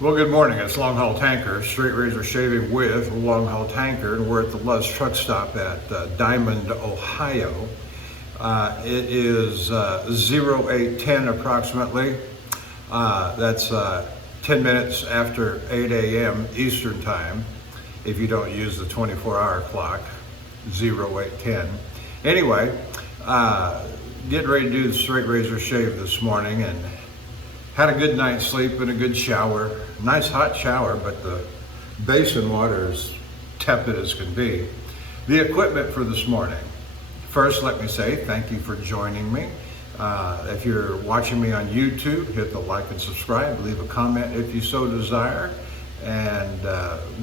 Well, good morning. It's Longhaultanker, straight razor shaving with Longhaultanker, and we're at the Luz truck stop at Diamond, Ohio. It is 0810 approximately. That's 10 minutes after 8 a.m. Eastern time, if you don't use the 24-hour clock, 0810. Anyway, getting ready to do the straight razor shave this morning, and had a good night's sleep and a good shower. Nice hot shower, but the basin water is tepid as can be. The equipment for this morning. First, let me say thank you for joining me. If you're watching me on YouTube, hit the like and subscribe, leave a comment if you so desire, and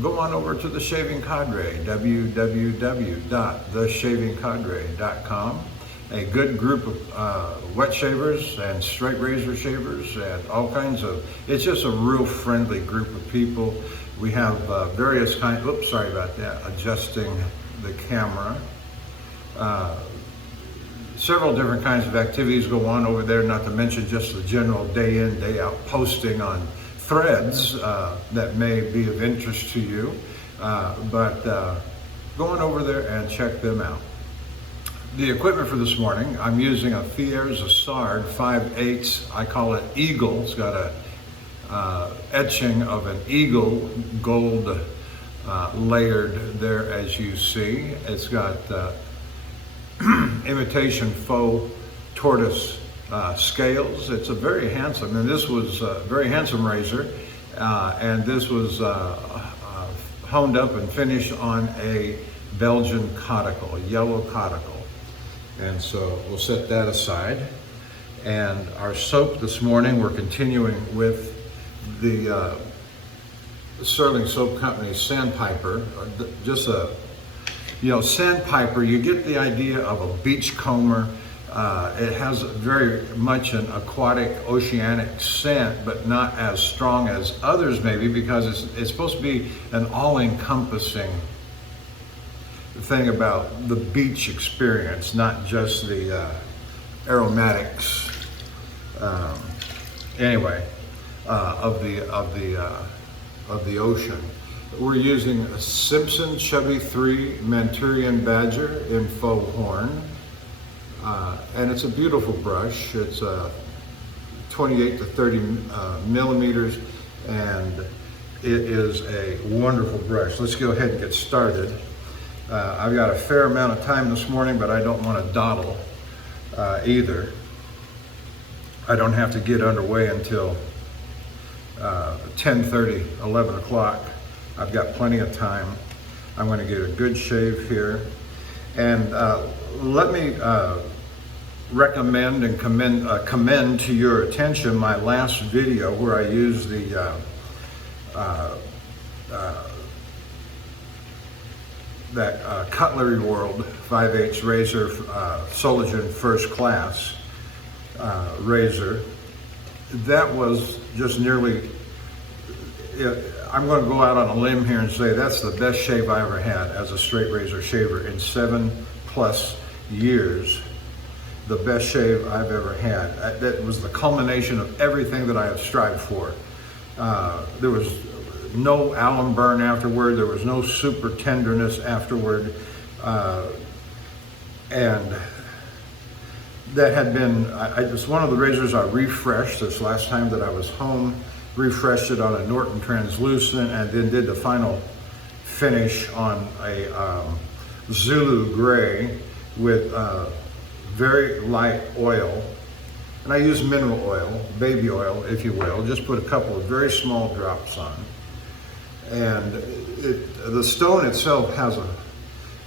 go on over to the Shaving Cadre, www.theshavingcadre.com. A good group of wet shavers and straight razor shavers and all kinds of, it's just a real friendly group of people. We have various kinds, oops, sorry about that, adjusting the camera. Several different kinds of activities go on over there, not to mention just the general day in, day out posting on threads that may be of interest to you. But go on over there and check them out. The equipment for this morning, I'm using a Thiers Issard 5/8. I call it Eagle. It's got a etching of an eagle, gold layered there as you see. It's got imitation faux tortoise scales. It's a very handsome, and this was a very handsome razor, and this was honed up and finished on a Belgian Coticule, a yellow Coticule. And so we'll set that aside. And our soap this morning, we're continuing with the Stirling Soap Company Sandpiper. Just a, Sandpiper, you get the idea of a beachcomber. It has very much an aquatic, oceanic scent, but not as strong as others maybe, because it's supposed to be an all-encompassing thing about the beach experience, not just the aromatics. Of the ocean. We're using a Simpson Chubby 3 Manchurian Badger in faux horn, and it's a beautiful brush. It's 28 to 30 millimeters, and it is a wonderful brush. Let's go ahead and get started. I've got a fair amount of time this morning, but I don't want to dawdle either. I don't have to get underway until 10:30, 11 o'clock. I've got plenty of time. I'm going to get a good shave here. And let me recommend and commend to your attention my last video where I used the Cutlery World 5/8 razor, Soligen First Class razor. That was just nearly, I'm going to go out on a limb here and say that's the best shave I ever had as a straight razor shaver in 7+ years. The best shave I've ever had. That was the culmination of everything that I have strived for. There was no alum burn afterward. There was no super tenderness afterward. And that had been, it's one of the razors I refreshed this last time that I was home, refreshed it on a Norton translucent, and then did the final finish on a Zulu gray with very light oil. And I use mineral oil, baby oil, if you will. Just put a couple of very small drops on. And the stone itself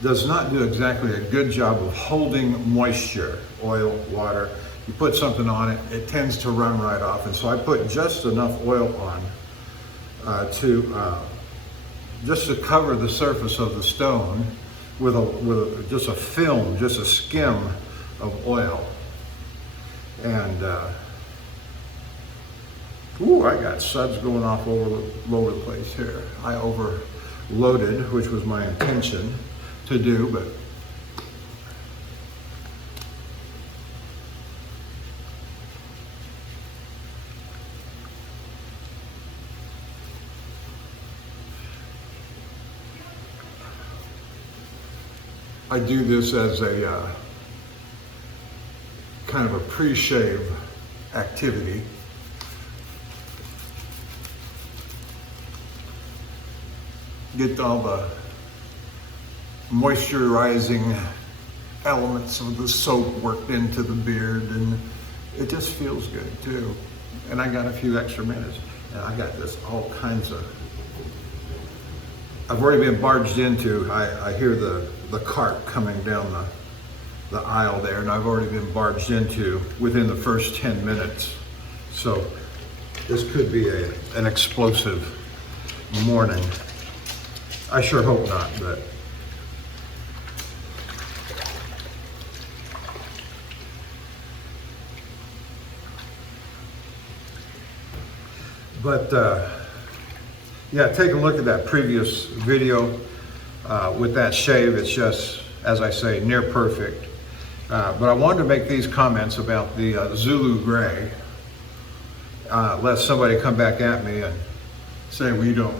does not do exactly a good job of holding moisture, oil, water. You put something on it, it tends to run right off. And so I put just enough oil on just to cover the surface of the stone with just a film, just a skim of oil. And I got suds going off all over the place here. I overloaded, which was my intention to do, but I do this as a kind of a pre-shave activity. Get all the moisturizing elements of the soap worked into the beard, and it just feels good too. And I got a few extra minutes, and I got this all kinds of, I've already been barged into. I hear the cart coming down the aisle there, and I've already been barged into within the first 10 minutes. So this could be an explosive morning. I sure hope not, but yeah, take a look at that previous video with that shave. It's just, as I say, near perfect. But I wanted to make these comments about the Zulu Gray, lest somebody come back at me and say we don't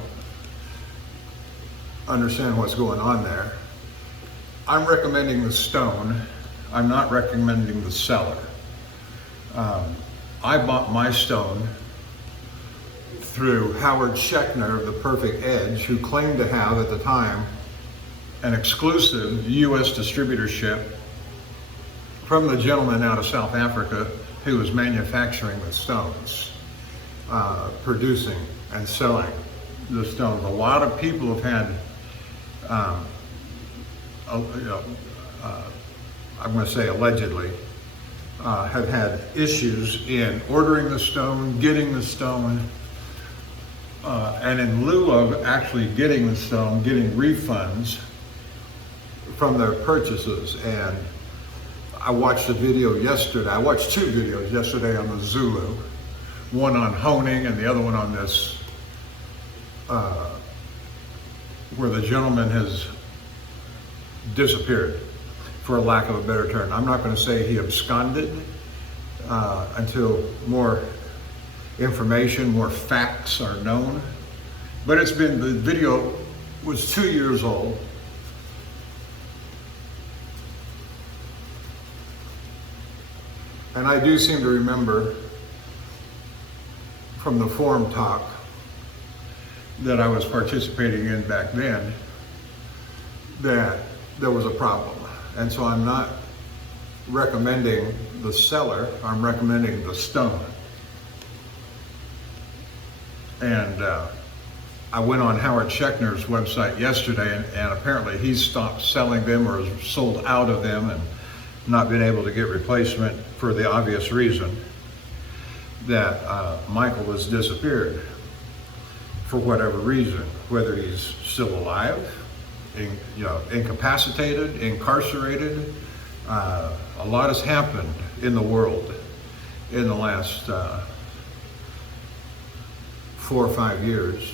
understand what's going on there. I'm recommending the stone. I'm not recommending the seller. I bought my stone through Howard Schechner of the Perfect Edge, who claimed to have at the time an exclusive U.S. distributorship from the gentleman out of South Africa who was manufacturing the stones, producing and selling the stones. A lot of people have had I'm going to say allegedly, have had issues in ordering the stone, getting the stone, and in lieu of actually getting the stone, getting refunds from their purchases. And I watched a video yesterday. I watched two videos yesterday on the Zulu, one on honing and the other one on this, where the gentleman has disappeared, for lack of a better term. I'm not going to say he absconded until more information, more facts are known. But it's been, the video was 2 years old. And I do seem to remember from the forum talk that I was participating in back then that there was a problem. And so I'm not recommending the seller, I'm recommending the stone. And I went on Howard Schechner's website yesterday, and apparently he's stopped selling them or has sold out of them and not been able to get replacement for the obvious reason that Michael has disappeared for whatever reason, whether he's still alive, incapacitated, incarcerated. A lot has happened in the world in the last 4 or 5 years.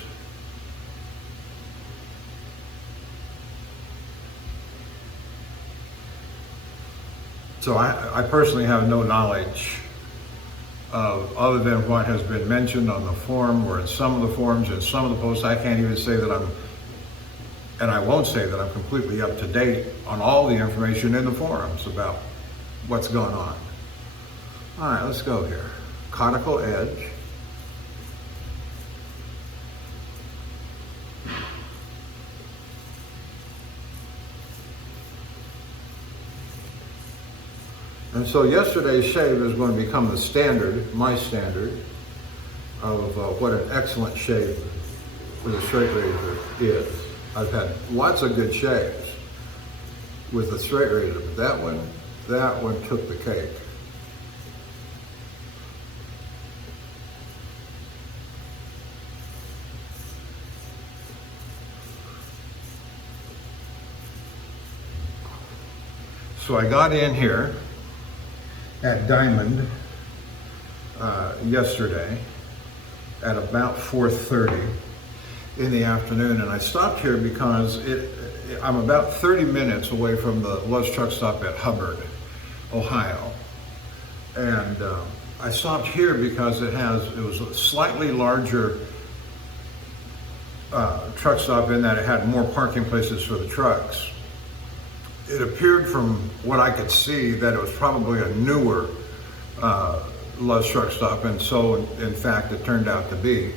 So I personally have no knowledge of, other than what has been mentioned on the forum or in some of the forums and some of the posts. I can't even say that I'm, and I won't say that I'm completely up to date on all the information in the forums about what's going on. All right, let's go here. Conical edge. And so yesterday's shave is going to become the standard, my standard, of what an excellent shave for the straight razor is. I've had lots of good shaves with the straight razor, but that one took the cake. So I got in here at Diamond yesterday at about 4:30 in the afternoon, and I stopped here because I'm about 30 minutes away from the Love's Truck Stop at Hubbard, Ohio. And I stopped here because it was a slightly larger truck stop in that it had more parking places for the trucks. it appeared from what I could see that it was probably a newer Love's truck stop, and so in fact it turned out to be.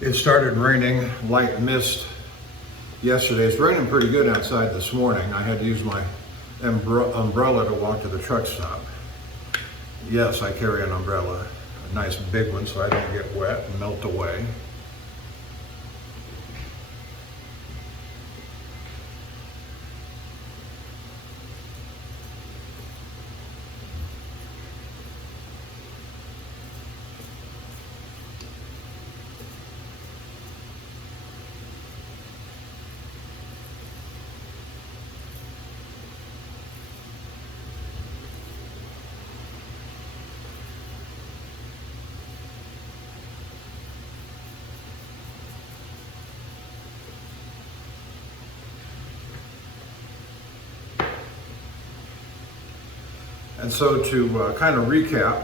It started raining, light mist yesterday. It's raining pretty good outside this morning. I had to use my umbrella to walk to the truck stop. Yes, I carry an umbrella, a nice big one so I don't get wet and melt away. And so to kind of recap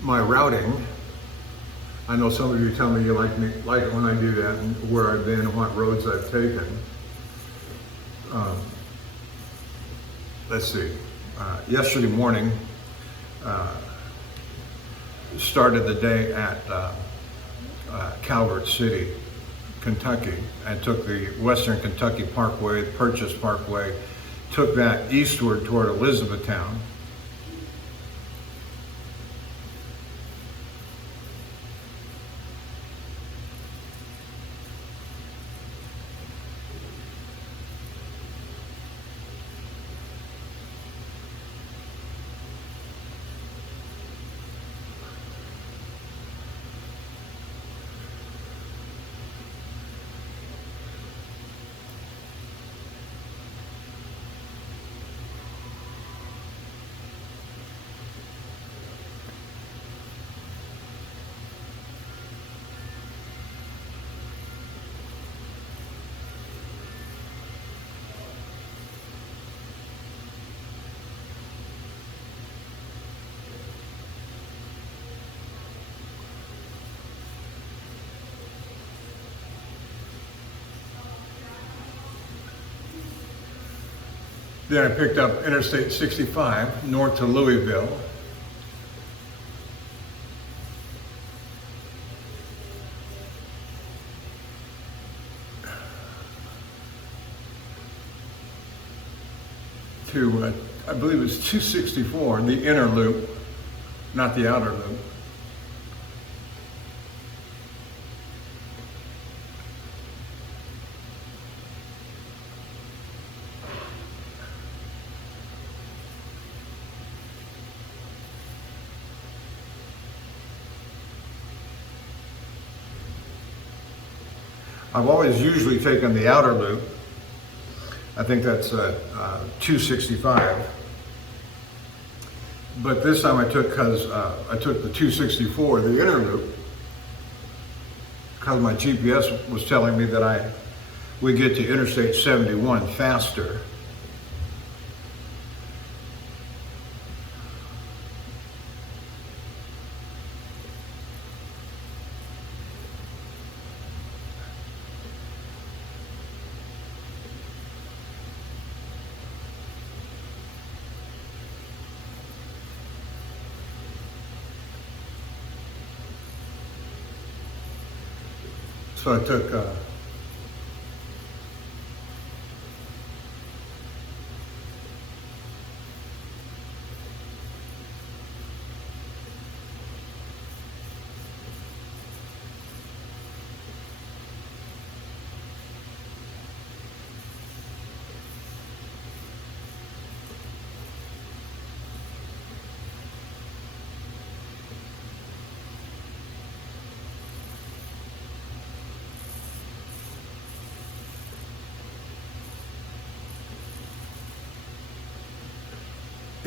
my routing, I know some of you tell me you like it when I do that, and where I've been and what roads I've taken. Let's see. Yesterday morning, started the day at Calvert City, Kentucky, and took the Western Kentucky Parkway, the Purchase Parkway, took that eastward toward Elizabethtown. Then I picked up Interstate 65 north to Louisville. To, I believe it's 264, the inner loop, not the outer loop. I've always usually taken the outer loop. I think that's 265. But this time I took the 264, the inner loop, because my GPS was telling me that we get to Interstate 71 faster. So I took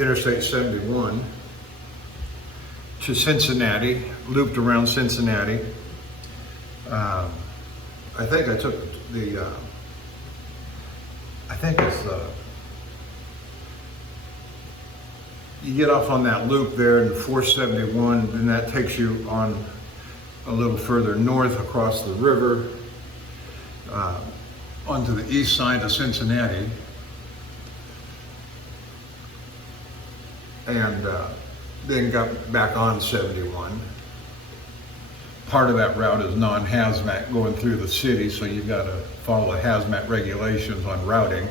Interstate 71 to Cincinnati, looped around Cincinnati. I think I took the, I think it's you get off on that loop there in 471, and that takes you on a little further north across the river onto the east side of Cincinnati. And then got back on 71. Part of that route is non-hazmat going through the city, so you've got to follow the hazmat regulations on routing.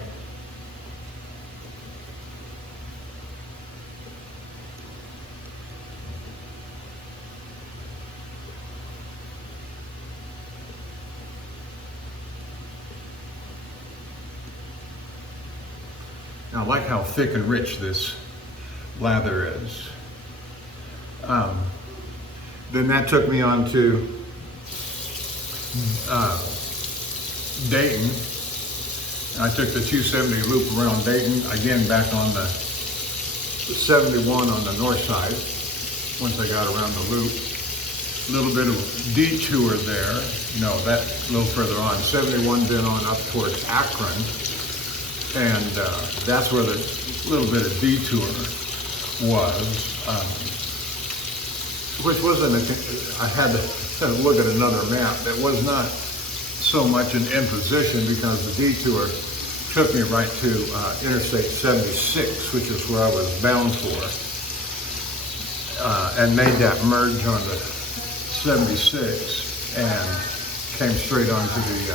Now, I like how thick and rich this lather is. Then that took me on to Dayton. I took the 270 loop around Dayton, again back on the 71 on the north side, once I got around the loop. A little bit of detour there, that a little further on. 71 then on up towards Akron, and that's where the little bit of detour was. Which wasn't, I had to look at another map. That was not so much an imposition, because the detour took me right to Interstate 76, which is where I was bound for, and made that merge on the 76 and came straight onto the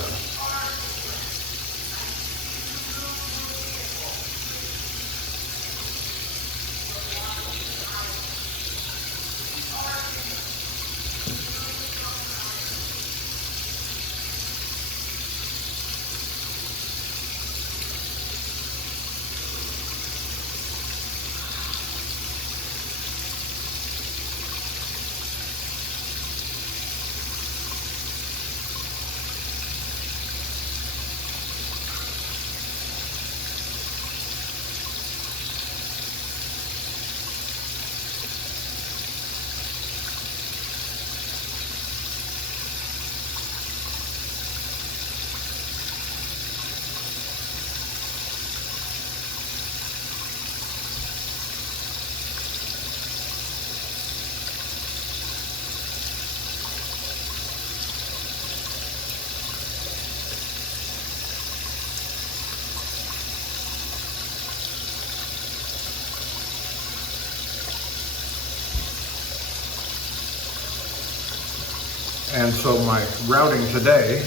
And so my routing today,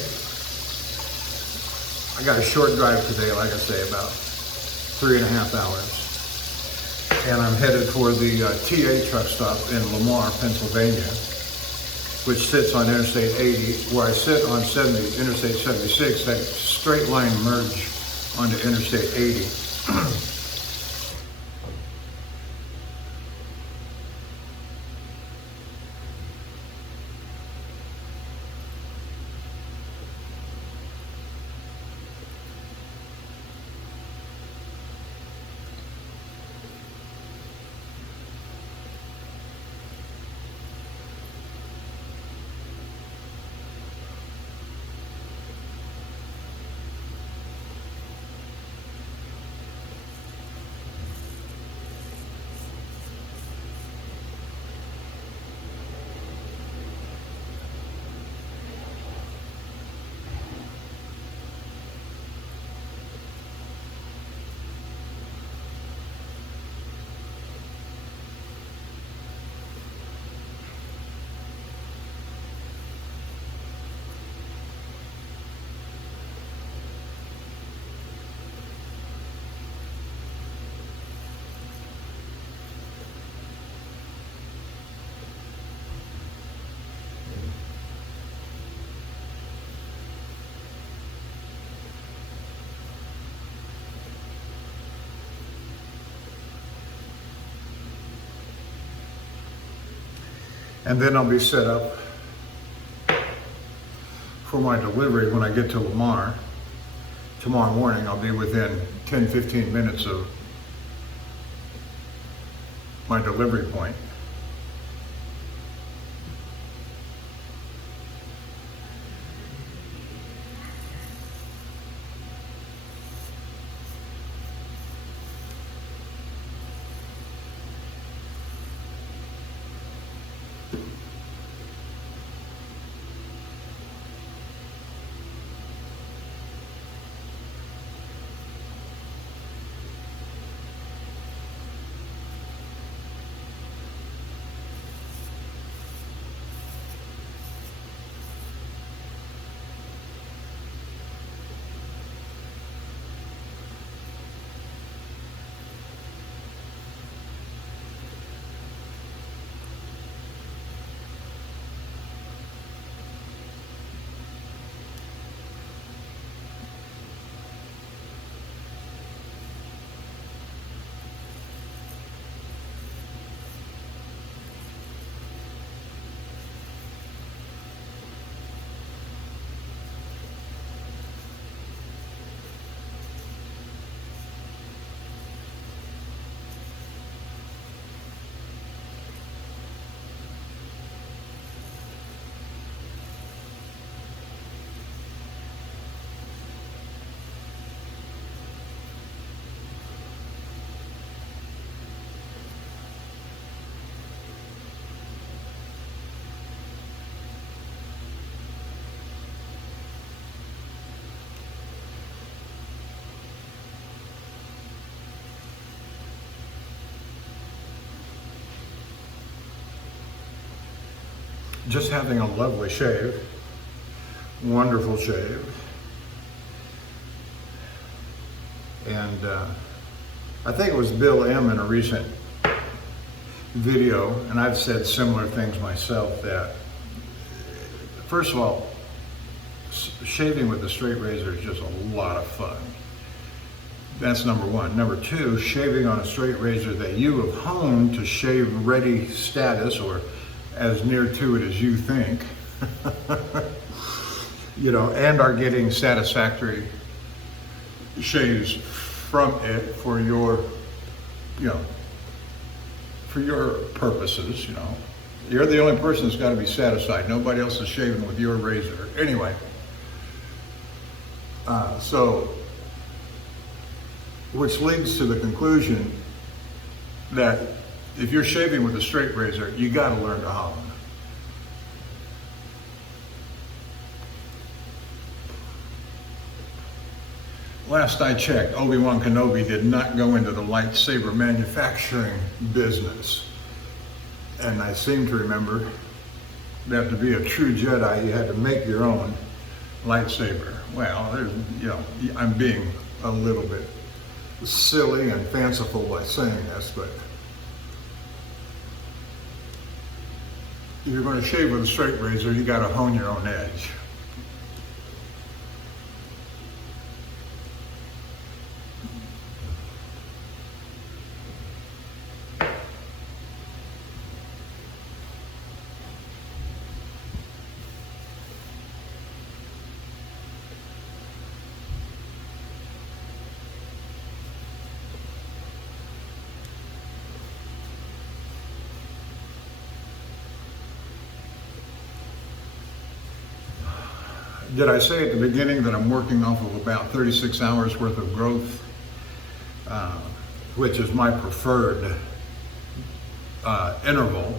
I got a short drive today, like I say, about 3.5 hours. And I'm headed for the TA truck stop in Lamar, Pennsylvania, which sits on Interstate 80, where I sit on Interstate 76, that straight line merge onto Interstate 80. And then I'll be set up for my delivery when I get to Lamar. Tomorrow morning, I'll be within 10-15 minutes of my delivery point. Just having a lovely shave, wonderful shave. And I think it was Bill M in a recent video, and I've said similar things myself, that first of all, shaving with a straight razor is just a lot of fun. That's number one. Number two, shaving on a straight razor that you have honed to shave ready status, or as near to it as you think, you know, and are getting satisfactory shaves from it for your, you know, for your purposes, you know. You're the only person that's got to be satisfied. Nobody else is shaving with your razor. Anyway, so, which leads to the conclusion that if you're shaving with a straight razor, you got to learn to hone. Last I checked, Obi-Wan Kenobi did not go into the lightsaber manufacturing business. And I seem to remember that to be a true Jedi, you had to make your own lightsaber. Well, there's, you know, I'm being a little bit silly and fanciful by saying this, but if you're going to shave with a straight razor, you got to hone your own edge. Did I say at the beginning that I'm working off of about 36 hours worth of growth, which is my preferred interval?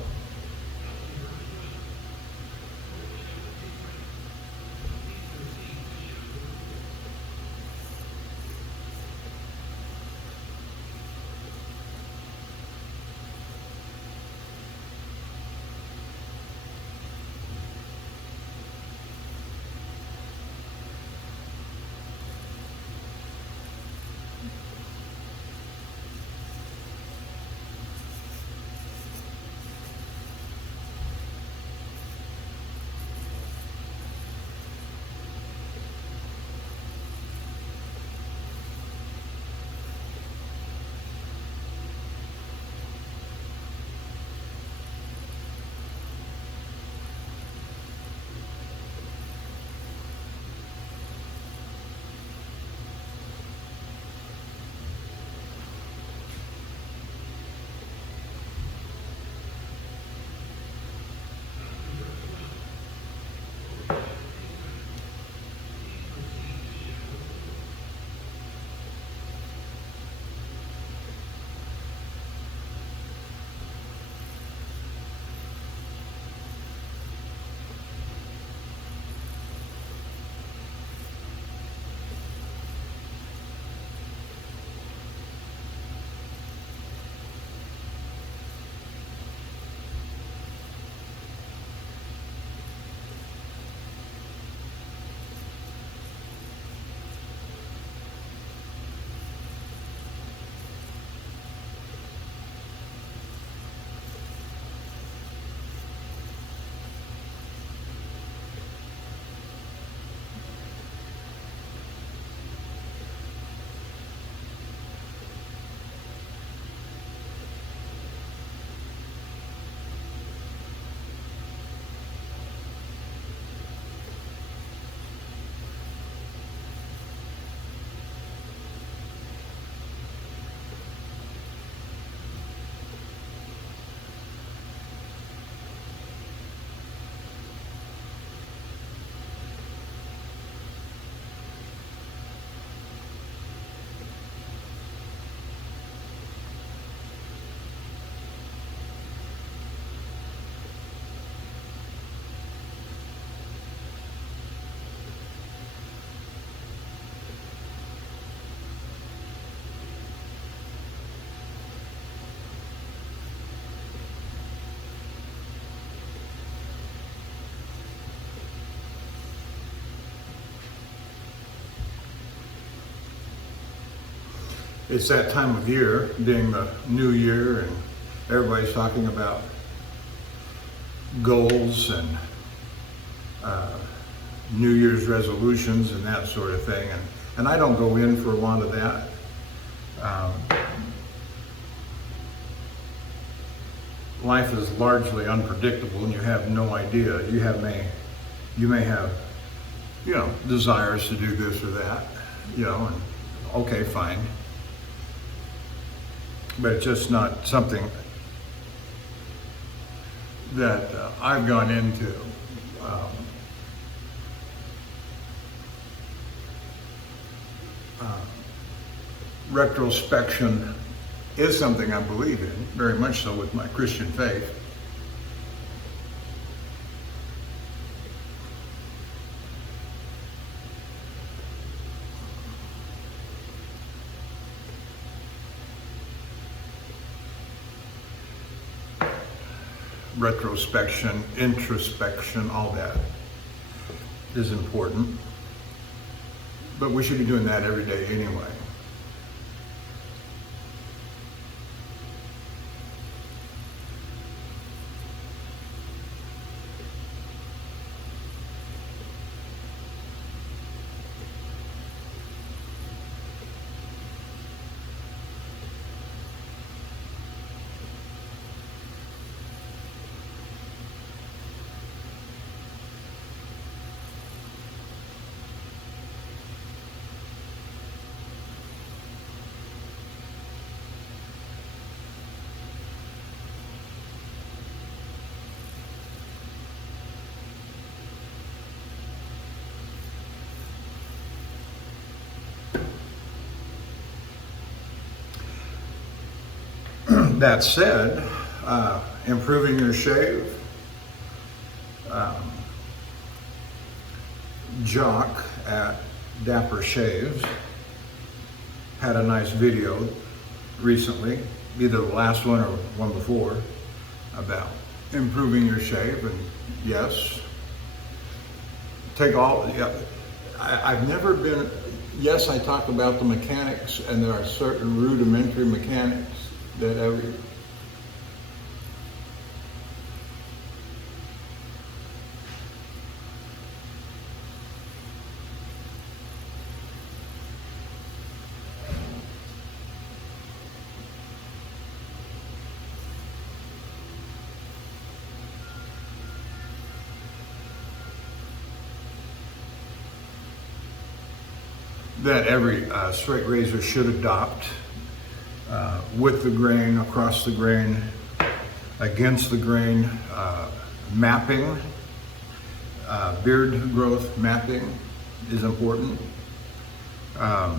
it's that time of year, being the new year, and everybody's talking about goals and New Year's resolutions and that sort of thing. And I don't go in for a lot of that. Life is largely unpredictable, and you have no idea. You may have, desires to do this or that, and okay, fine. But it's just not something that I've gone into. Retrospection is something I believe in, very much so with my Christian faith. Retrospection, introspection, all that is important. But we should be doing that every day anyway. That said, improving your shave, Jock at Dapper Shaves had a nice video recently, either the last one or one before, about improving your shave. And yes, I've never been, yes, I talk about the mechanics, and there are certain rudimentary mechanics that every straight razor should adopt. With the grain, across the grain, against the grain, mapping, beard growth mapping is important. But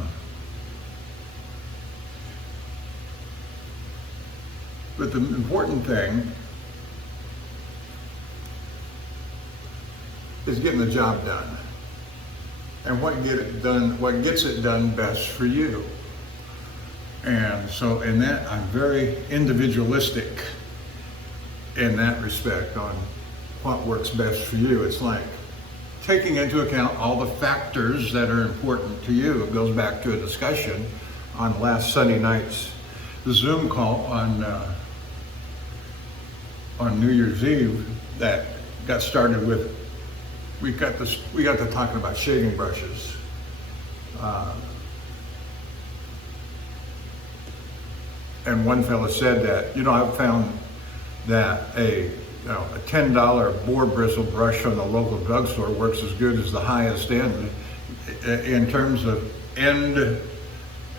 the important thing is getting the job done. And what gets it done best for you. And so in that, I'm very individualistic in that respect on what works best for you. It's like taking into account all the factors that are important to you. It goes back to a discussion on last Sunday night's Zoom call on New Year's Eve that got started with, we got to talking about shaving brushes. And one fellow said that, I've found that a $10 boar bristle brush from the local drugstore works as good as the highest end in terms of end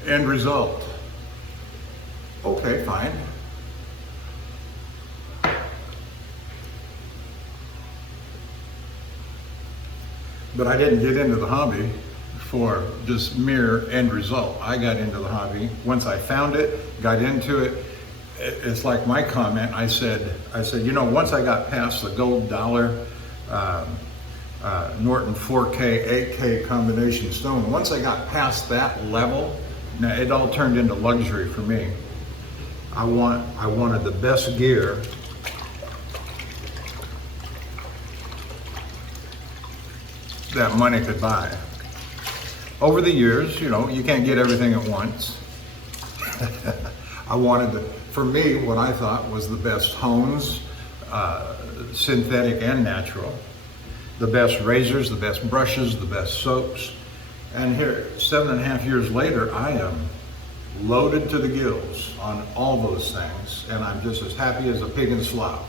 result. Okay, fine. But I didn't get into the hobby for just mere end result. I got into the hobby once I found it, got into it. It's like my comment. I said, once I got past the gold dollar, Norton 4K, 8K combination stone, once I got past that level, now it all turned into luxury for me. I wanted the best gear. That money could buy. Over the years, you can't get everything at once. I wanted to, for me, what I thought was the best hones, synthetic and natural, the best razors, the best brushes, the best soaps. And here, 7.5 years later, I am loaded to the gills on all those things, and I'm just as happy as a pig in slop.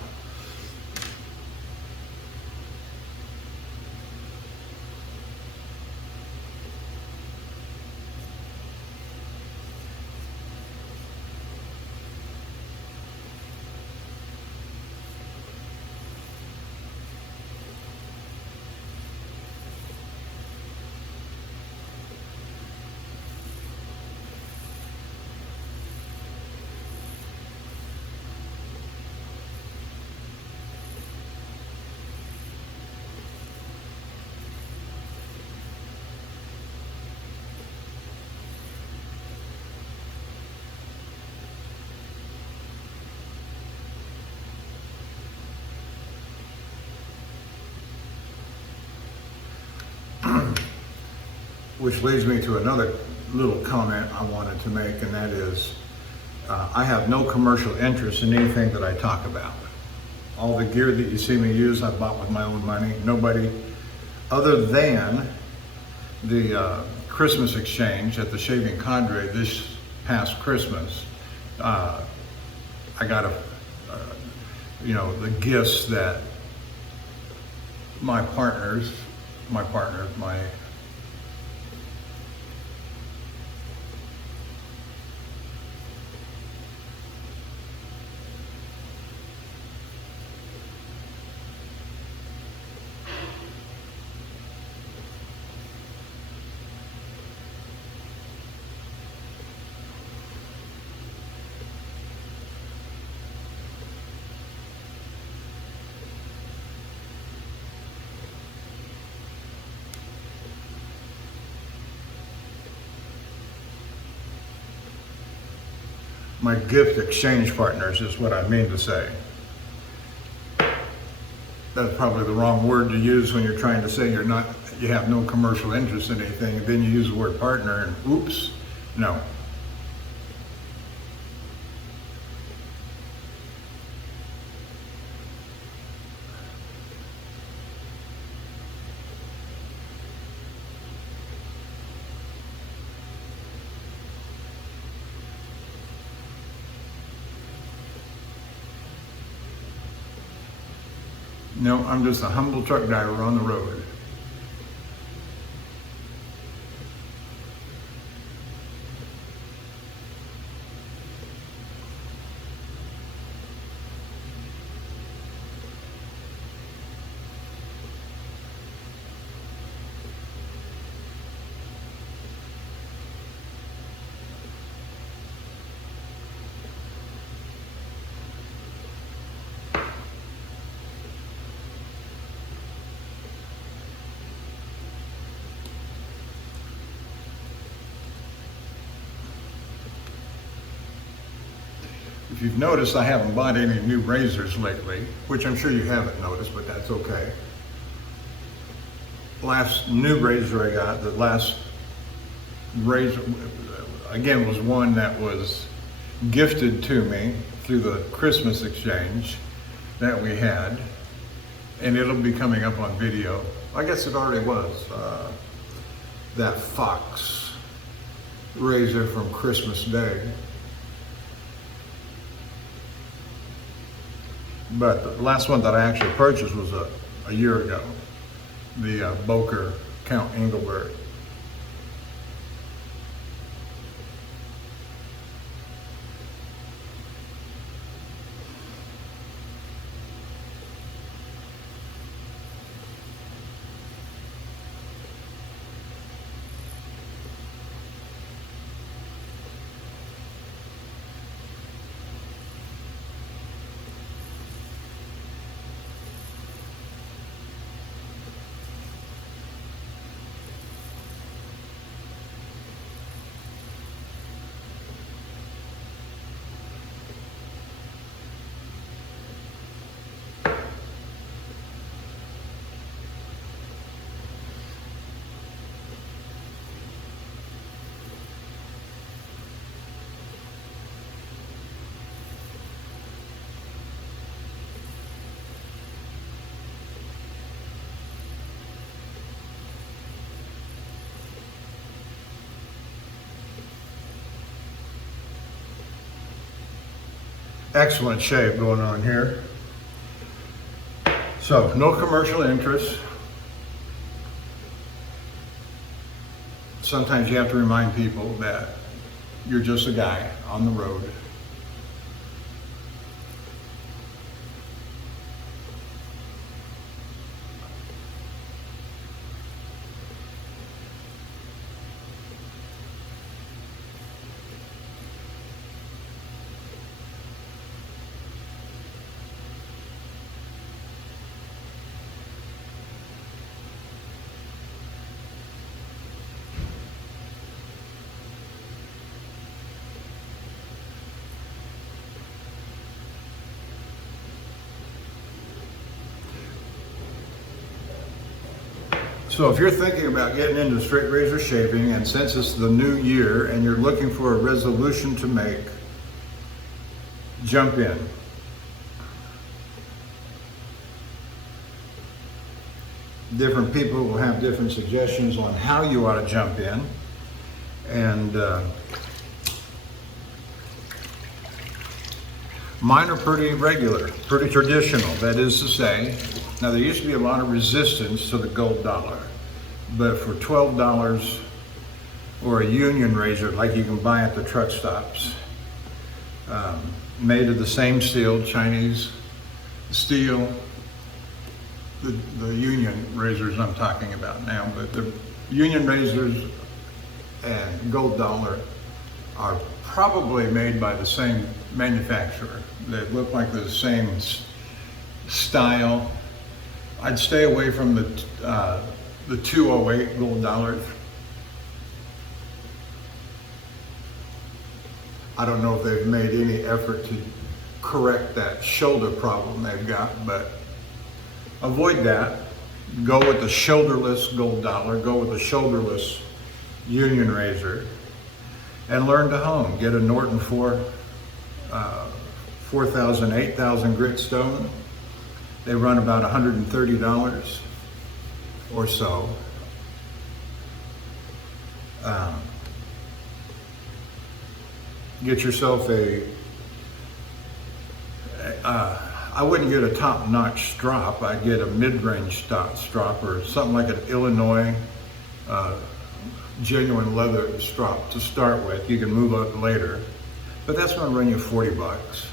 Which leads me to another little comment I wanted to make, and that is, I have no commercial interest in anything that I talk about. All the gear that you see me use, I bought with my own money. Nobody, other than the Christmas exchange at the Shaving Cadre this past Christmas, I got the gifts that my my gift exchange partners is what I mean to say. That's probably the wrong word to use when you're trying to say you have no commercial interest in anything, and then you use the word partner and oops, no. No, I'm just a humble truck driver on the road. If you've noticed, I haven't bought any new razors lately, which I'm sure you haven't noticed, but that's okay. Last new razor I got, the last razor, again, was one that was gifted to me through the Christmas exchange that we had, and it'll be coming up on video. I guess it already was. That Fox razor from Christmas Day. But the last one that I actually purchased was a year ago, the Boker Count Engelbert. excellent shave going on here. So, no commercial interest. Sometimes you have to remind people that you're just a guy on the road. So if you're thinking about getting into straight razor shaving, and since it's the new year and you're looking for a resolution to make, jump in. Different people will have different suggestions on how you ought to jump in. And mine are pretty regular, pretty traditional. That is to say, now there used to be a lot of resistance to the gold dollar, but for $12 or a union razor like you can buy at the truck stops, made of the same steel, Chinese steel, the union razors I'm talking about now, but the union razors and gold dollar are probably made by the same manufacturer. They look like the same style. I'd stay away from the 208 gold dollars. I don't know if they've made any effort to correct that shoulder problem they've got, but avoid that. Go with the shoulderless gold dollar, go with the shoulderless union razor, and learn to hone. Get a Norton 4000, 8000 grit stone. They run about $130 or so. Get yourself I wouldn't get a top-notch strop. I'd get a mid-range strop or something like an Illinois genuine leather strop to start with. You can move up later, but that's going to run you $40.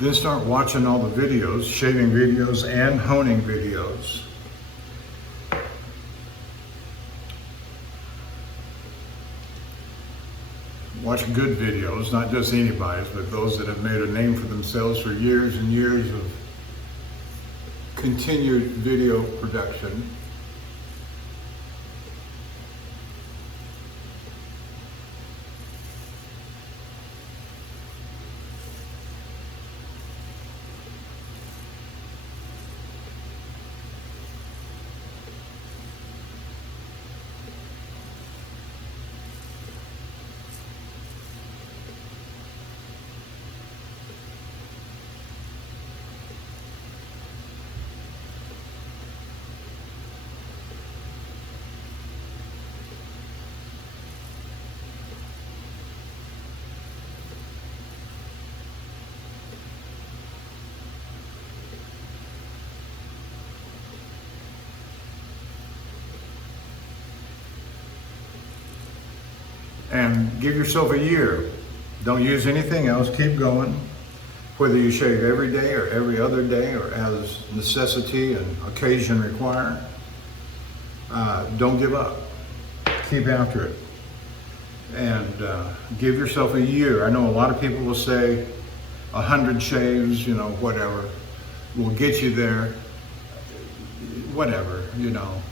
Then start watching all the videos, shaving videos and honing videos. Watch good videos, not just anybody's, but those that have made a name for themselves for years and years of continued video production. And give yourself a year. Don't use anything else. Keep going. Whether you shave every day or every other day or as necessity and occasion require, don't give up. Keep after it. and give yourself a year. I know a lot of people will say 100 shaves, you know, whatever, will get you there. Whatever, you know.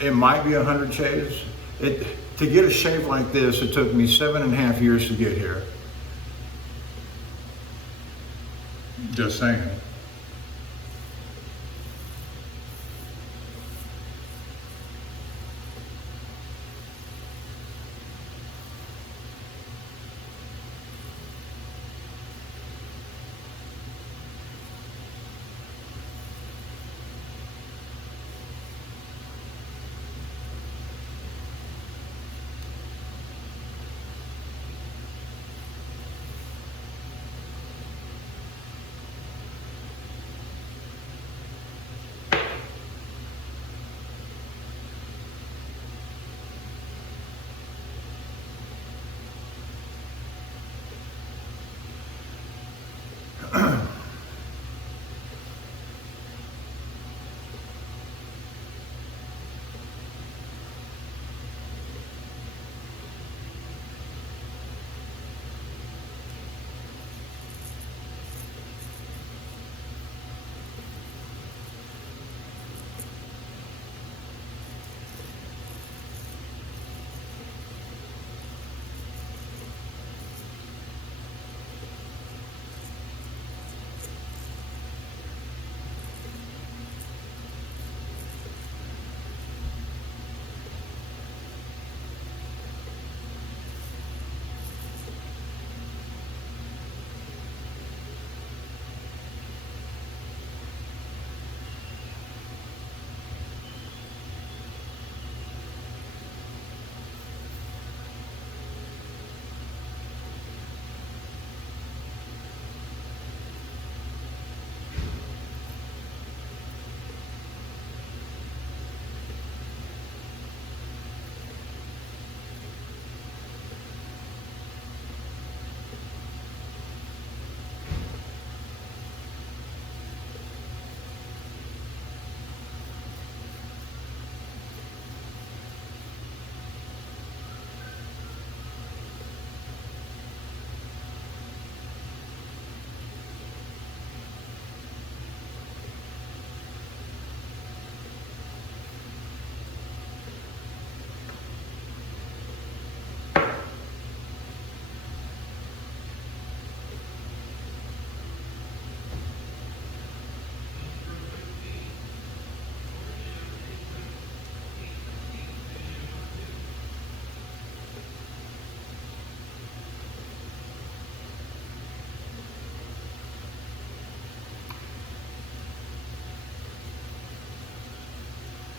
It might be 100 shaves. To get a shave like this, it took me 7.5 years to get here. Just saying.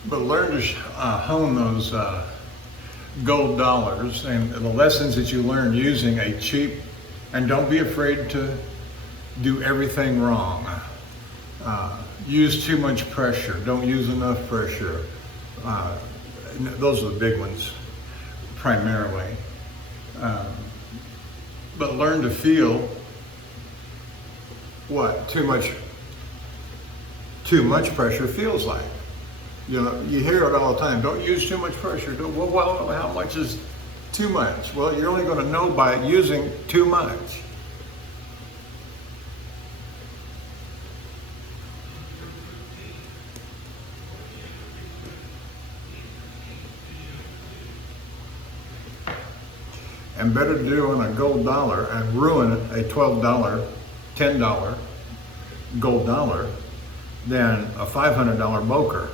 But learn to hone those gold dollars and the lessons that you learn using a cheap, and don't be afraid to do everything wrong. Use too much pressure, don't use enough pressure. Those are the big ones, primarily. But learn to feel what too much pressure feels like. You know, you hear it all the time. Don't use too much pressure. Well, how much is too much? Well, you're only going to know by using too much. And better to do on a gold dollar and ruin a $12, $10 gold dollar than a $500 boker.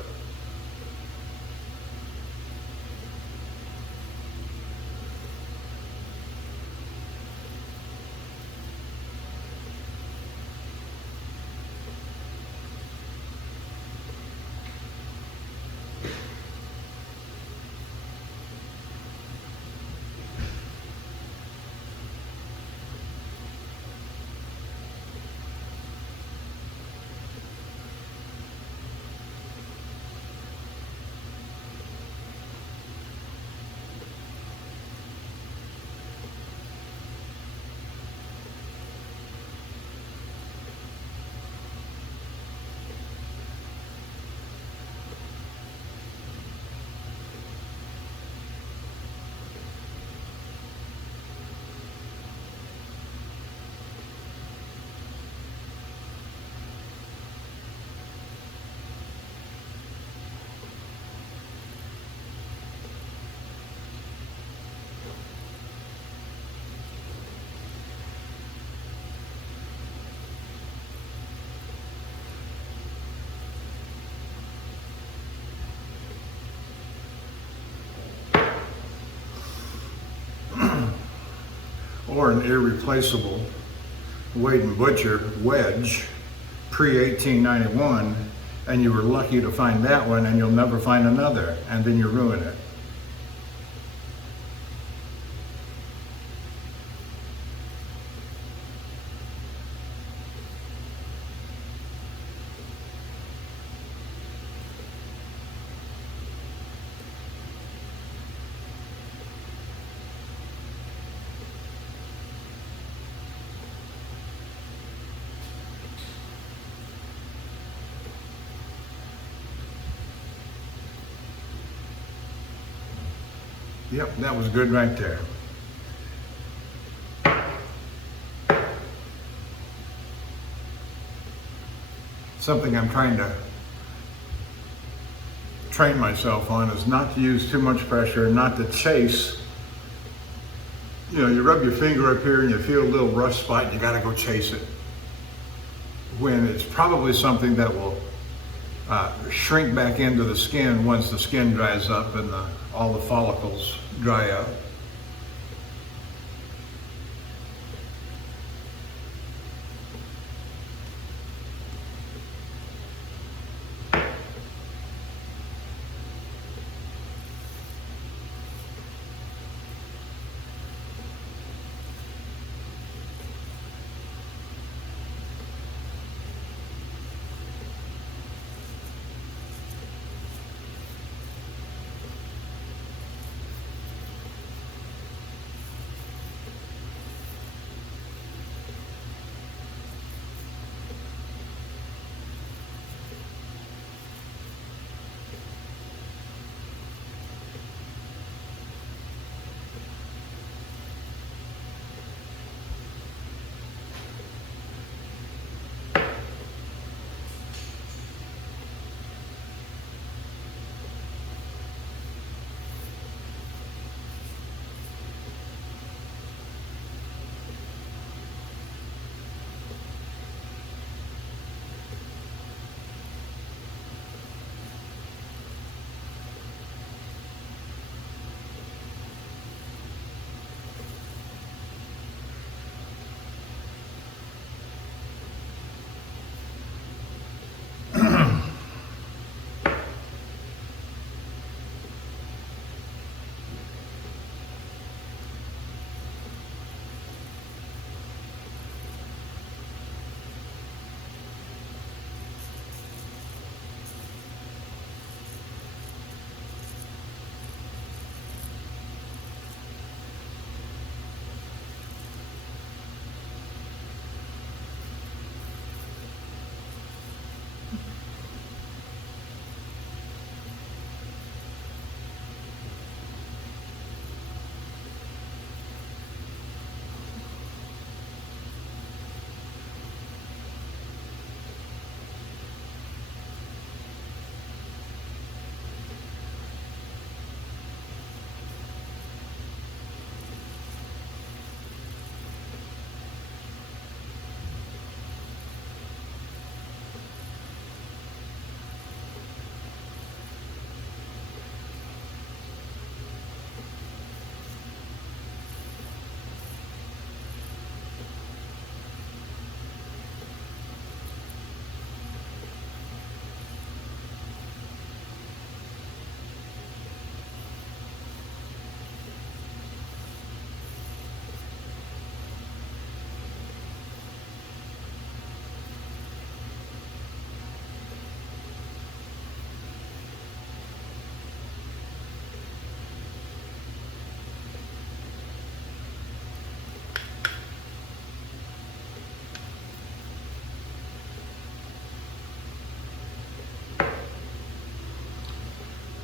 or an irreplaceable Wade & Butcher wedge pre-1891, and you were lucky to find that one, and you'll never find another, and then you ruin it. Yep, that was good right there. Something I'm trying to train myself on is not to use too much pressure, not to chase. You know, you rub your finger up here and you feel a little rough spot and you gotta go chase it. When it's probably something that will shrink back into the skin once the skin dries up and all the follicles dry up.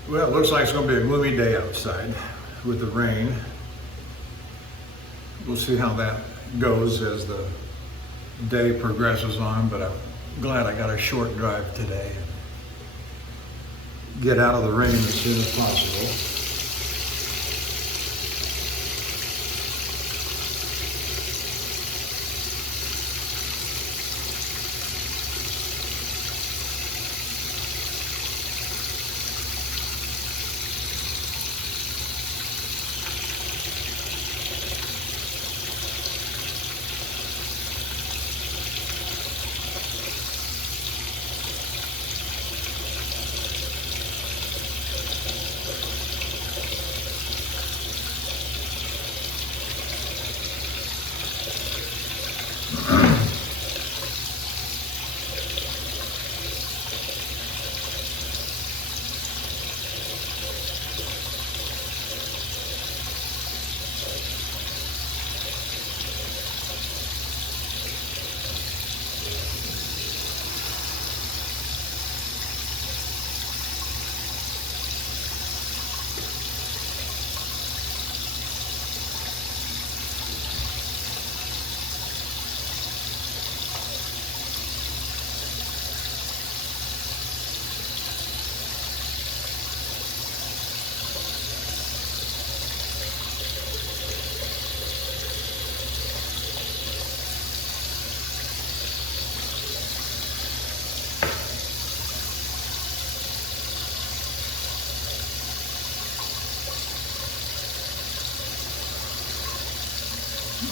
Well, it looks like it's going to be a gloomy day outside with the rain. We'll see how that goes as the day progresses on, but I'm glad I got a short drive today and get out of the rain as soon as possible.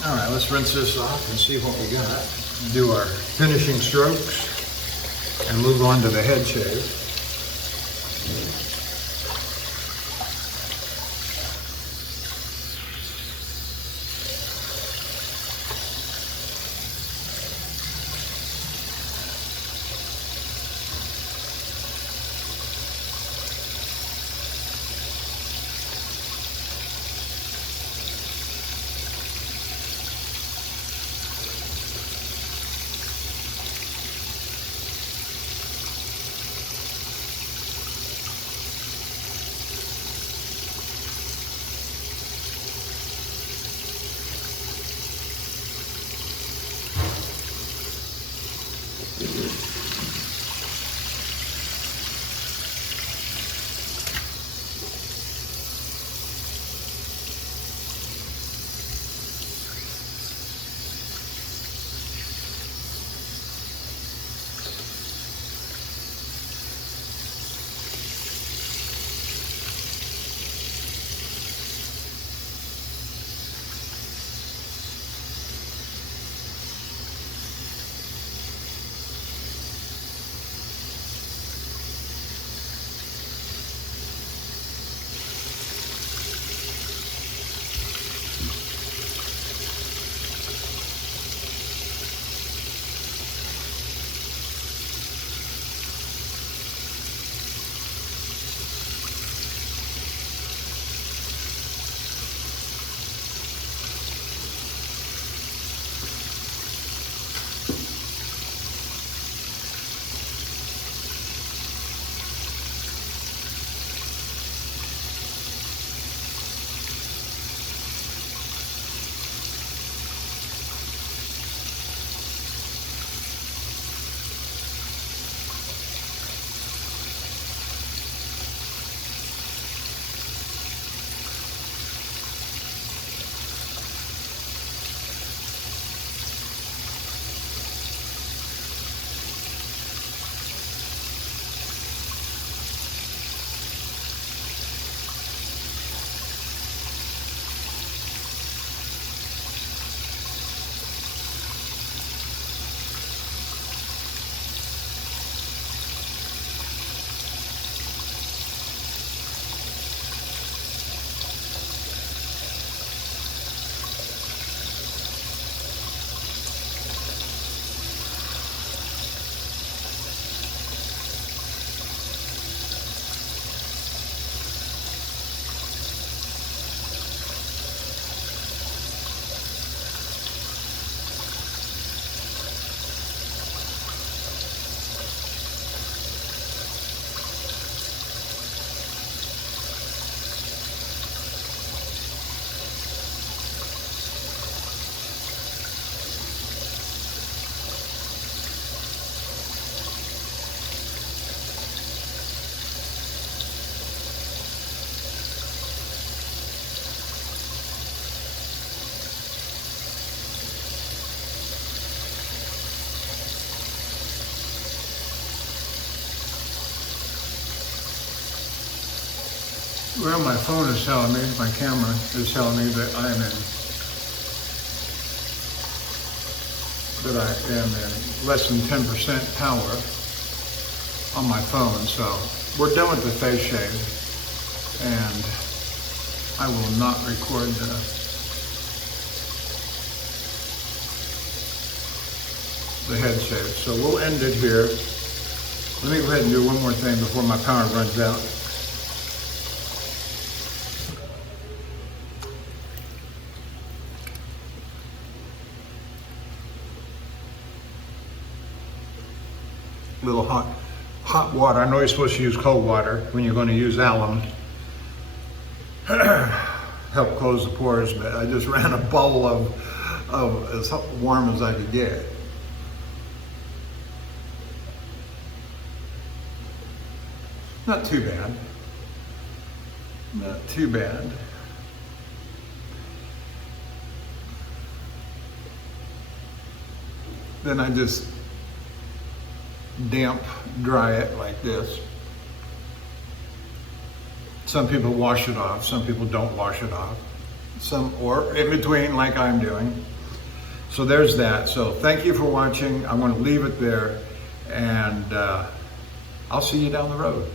All right, let's rinse this off and see what we got. Do our finishing strokes and move on to the head shave. Well, my phone is telling me, my camera is telling me that I am in less than 10% power on my phone. So we're done with the face shave, and I will not record the head shave. So we'll end it here. Let me go ahead and do one more thing before my power runs out. Little hot water. I know you're supposed to use cold water when you're going to use alum. Help close the pores, but I just ran a bowl of as warm as I could get. Not too bad. Not too bad. Then I just damp dry it like this. Some people wash it off, some people don't wash it off. or in between like I'm doing. So there's that. So thank you for watching. I'm going to leave it there, and I'll see you down the road.